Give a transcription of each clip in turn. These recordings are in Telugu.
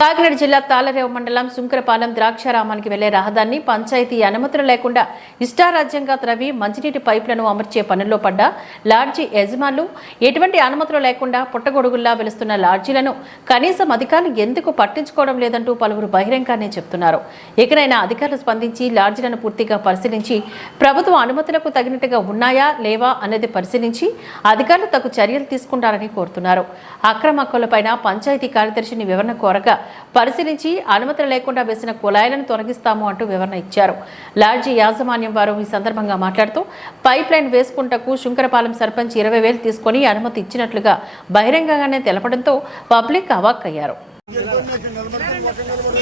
కాకినాడ జిల్లా తాళరేవు మండలం సుంకరపాలెం ద్రాక్షారామానికి వెళ్లే రహదారిని పంచాయతీ అనుమతులు లేకుండా ఇష్టారాజ్యంగా త్రవ్వి మంచినీటి పైపులను అమర్చే పనుల్లో పడ్డ లాడ్జీ యజమానులు ఎటువంటి అనుమతులు లేకుండా పుట్టగొడుగుల్లా వెలుస్తున్న లాడ్జీలను కనీసం అధికారులు ఎందుకు పట్టించుకోవడం లేదంటూ పలువురు బహిరంగానే చెప్తున్నారు. ఇకనైనా అధికారులు స్పందించి లాడ్జీలను పూర్తిగా పరిశీలించి ప్రభుత్వ అనుమతులకు తగినట్టుగా ఉన్నాయా లేవా అనేది పరిశీలించి అధికారులు తగు చర్యలు తీసుకుంటారని కోరుతున్నారు. అక్రమ హక్కులపైన పంచాయతీ కార్యదర్శిని వివరణ కోరగా పరిశీలించి అనుమతులు లేకుండా వేసిన కుళాయిలను తొలగిస్తాము అంటూ వివరణ ఇచ్చారు. లాడ్జీ యాజమాన్యం వారు ఈ సందర్భంగా మాట్లాడుతూ పైప్ లైన్ వేసుకుంటకు శుంకరపాలెం సర్పంచ్ 20,000 తీసుకుని అనుమతి ఇచ్చినట్లుగా బహిరంగంగానే తెలపడంతో పబ్లిక్ అవాక్కయ్యారు.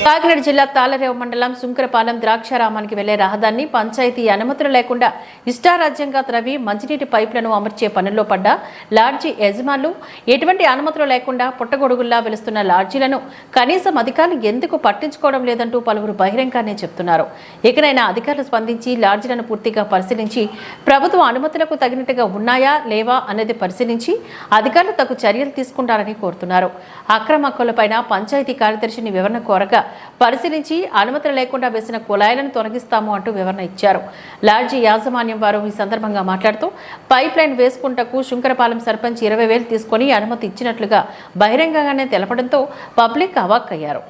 కాకినాడ జిల్లా తాళరేవు మండలం సుంకరపాలెం ద్రాక్షారామానికి వెళ్లే రహదారిని పంచాయతీ అనుమతులు లేకుండా ఇష్టారాజ్యంగా త్రవ్వి మంచినీటి పైపులను అమర్చే పనుల్లో పడ్డ లాడ్జీ యజమానులు ఎటువంటి అనుమతులు లేకుండా పుట్టగొడుగుల్లా వెలుస్తున్న లాడ్జీలను కనీసం అధికారులు ఎందుకు పట్టించుకోవడం లేదంటూ పలువురు బహిరంగానే చెప్తున్నారు. ఇకనైనా అధికారులు స్పందించి లాడ్జీలను పూర్తిగా పరిశీలించి ప్రభుత్వ అనుమతులకు తగినట్టుగా ఉన్నాయా లేవా అనేది పరిశీలించి అధికారులు తగు చర్యలు తీసుకుంటారని కోరుతున్నారు. అక్రమ హక్కులపైన పంచాయతీ కార్యదర్శిని వివరణ కోరగా పరిశీలించి అనుమతులు లేకుండా వేసిన కుళాయిలను తొలగిస్తాము అంటూ వివరణ ఇచ్చారు. లాడ్జీ యాజమాన్యం వారు ఈ సందర్భంగా మాట్లాడుతూ పైప్ లైన్ వేసుకుంటకు శుంకరపాలెం సర్పంచ్ 20,000 తీసుకుని అనుమతి ఇచ్చినట్లుగా బహిరంగంగానే తెలపడంతో పబ్లిక్ అవాక్కయ్యారు.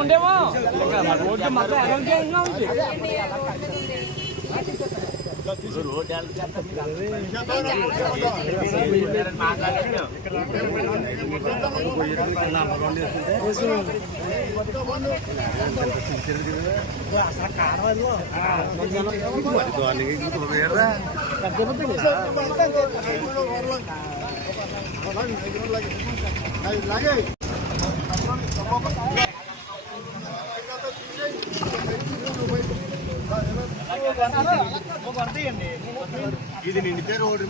ఉండేమో రోడ్డు మొత్తం ఆరోగ్యంగా ఉంది. ఇది నిండితే రోడ్డు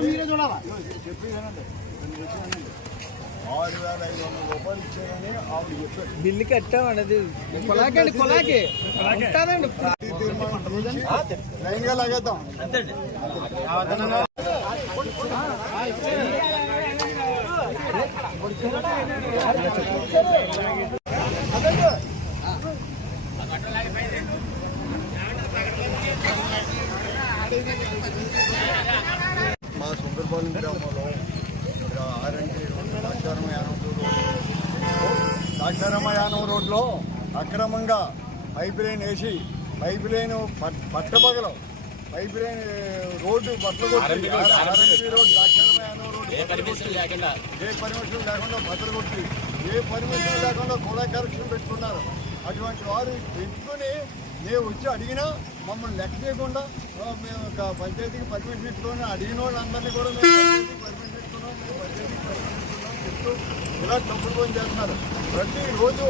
మీరే చూడాలా. 6,500 రూపాయలు ఇచ్చారని ఆవిడ చెప్పారు. బిల్లు కట్టామండి. కొలాకండి కొలాకి లైన్ గా లాగేద్దాం. మా సుందరపాలెం గ్రామంలో ద్రాక్షారామయానం రోడ్లో అక్రమంగా పైప్ లైన్ వేసి పైప్ లైన్ పట్టపగలం పైప్ లైన్ రోడ్డు బట్టలు కొట్టి రోడ్ ద్రాక్షారామయానం రోడ్డు ఏ పర్మిషన్ లేకుండా బట్టలు కొట్టి ఏ పర్మిషన్ లేకుండా కుళాయి కరెక్షన్ పెట్టుకున్నారు. అటువంటి వారు పెట్టుకుని మేము వచ్చి అడిగినా మమ్మల్ని లెక్క చేయకుండా మేము పంచాయతీకి పర్మిషన్ పెట్టుకుని అడిగిన వాళ్ళందరినీ కూడా మేము పంచాయతీకి పర్మిషన్ పెట్టుకున్నాం చెప్తూ ఇలా తప్పుడు పని చేస్తున్నారు. ప్రతిరోజు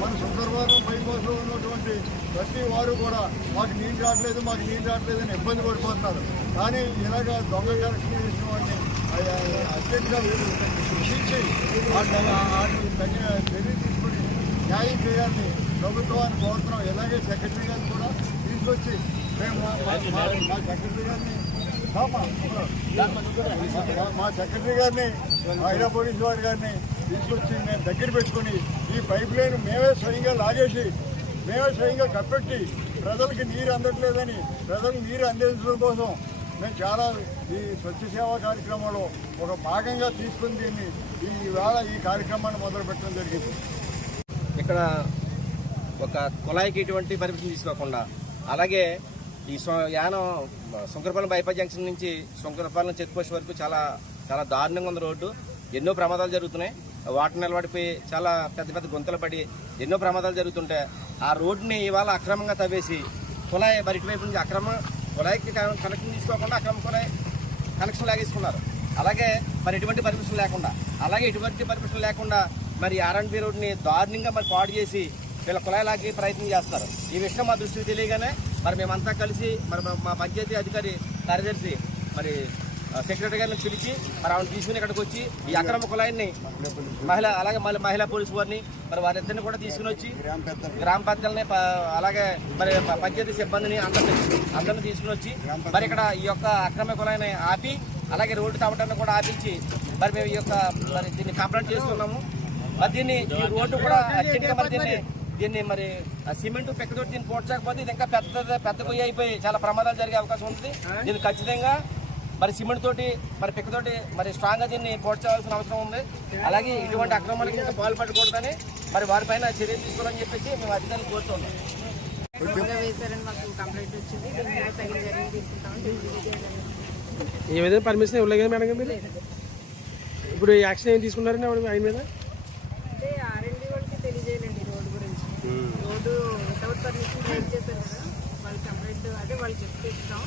మన శుక్రవారం బైపాస్లో ఉన్నటువంటి ప్రతి వారు కూడా మాకు నీళ్ళు రావట్లేదు అని ఇబ్బంది పడిపోతున్నారు. కానీ ఇలాగ దొంగ కరెక్షన్ చేసిన వాడిని అత్యంత శిక్షించి వాటిని తగిన చర్య తీసుకుని న్యాయం చేయాలని ప్రభుత్వాన్ని కోరుతున్నాం. ఇలాగే సెక్రటరీ గారిని కూడా తీసుకొచ్చి మేము మా సెక్రటరీ గారిని హైదరాబాద్ పోలీసు వారి గారిని తీసుకొచ్చి మేము దగ్గర పెట్టుకుని ఈ పైప్ లైన్ మేమే స్వయంగా లాగేసి మేమే స్వయంగా కప్పెట్టి ప్రజలకి నీరు అందట్లేదని ప్రజలకు నీరు అందించడం కోసం మేము చాలా ఈ స్వచ్ఛ సేవా కార్యక్రమంలో ఒక భాగంగా తీసుకుని దీన్ని ఈవేళ ఈ కార్యక్రమాన్ని మొదలుపెట్టడం జరిగింది. ఇక్కడ ఒక కుళాయికి ఎటువంటి పర్మిషన్ తీసుకోకుండా అలాగే ఈ యానం శంకరపాలెం బైపాస్ జంక్షన్ నుంచి శంకరపాలెం చెక్ పోస్ట్ వరకు చాలా చాలా దారుణంగా ఉంది రోడ్డు. ఎన్నో ప్రమాదాలు జరుగుతున్నాయి. వాటర్ నిలబడిపోయి చాలా పెద్ద పెద్ద గుంతలు పడి ఎన్నో ప్రమాదాలు జరుగుతుంటే ఆ రోడ్డుని ఇవాళ అక్రమంగా తవ్వేసి కుళాయి బయట వైపు నుంచి కుళాయికి కనెక్షన్ తీసుకోకుండా అక్రమ కుళాయి కనెక్షన్ లాగేసుకున్నారు. అలాగే మరి ఎటువంటి పర్మిషన్ లేకుండా మరి ఆర్ఎండ్బి రోడ్ని దారుణంగా మరి పాడు చేసి వీళ్ళ కుళాయి లాగే ప్రయత్నం చేస్తారు. ఈ విషయం మా దృష్టికి తెలియగానే మరి మేమంతా కలిసి మరి మా పంచాయతీ అధికారి కార్యదర్శి మరి సెక్రటరీ గారిని పిలిచి మరి ఆవిడ తీసుకుని ఇక్కడికి వచ్చి ఈ అక్రమ కుళాయిని అలాగే మహిళా పోలీసు వారిని మరి వారిద్దరిని కూడా తీసుకుని వచ్చి గ్రామ పెద్దలని అలాగే మరి పంచాయతీ సిబ్బందిని అందరిని తీసుకుని వచ్చి మరి ఇక్కడ ఈ యొక్క అక్రమ కుళాయిని ఆపి అలాగే రోడ్డు తవ్వటాన్ని కూడా ఆపించి మరి మేము ఈ యొక్క మరి దీన్ని కంప్లైంట్ చేస్తున్నాము. మరి దీన్ని ఈ రోడ్డు కూడా అర్జెంట్గా మరి దీన్ని మరి సిమెంట్ పెక్కతోటి దీన్ని పోడ్చకపోతే ఇది ఇంకా పెద్ద కొయ్య అయిపోయి చాలా ప్రమాదాలు జరిగే అవకాశం ఉంటుంది. దీన్ని ఖచ్చితంగా మరి సిమెంట్ తోటి మరి పెక్కతోటి మరి స్ట్రాంగ్గా దీన్ని పోడ్చాల్సిన అవసరం ఉంది. అలాగే ఇటువంటి అక్రమాలకు ఇంకా పాల్పడకూడదని మరి వారిపైన చర్య తీసుకోవాలని చెప్పేసి మేము అధికారులు కోరుతున్నాం. ఏ విధంగా పర్మిషన్ ఇవ్వలేదు కదా మేడం మీరు? ఇప్పుడు యాక్షన్ ఏం తీసుకున్నారండి ఆయన మీద? అంటే ఆర్ఎండ్బి వాళ్ళకి తెలియజేయాలండి రోడ్డు గురించి. రోడ్డు వితౌట్ పర్మిషన్ డ్రైవ్ చేశారు కదా, వాళ్ళు కంప్లైంట్ అదే వాళ్ళు చెప్తే ఇస్తాం.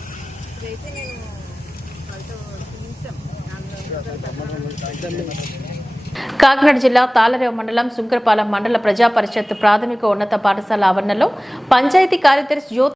ఇదైతే నేను వాళ్ళతో చూపించాం. కాకినాడ జిల్లా తాళరేవు మండలం సుంకరపాలెం మండల ప్రజా పరిషత్ ప్రాథమిక ఉన్నత పాఠశాల ఆవరణలో పంచాయతీ కార్యదర్శి జ్యోతి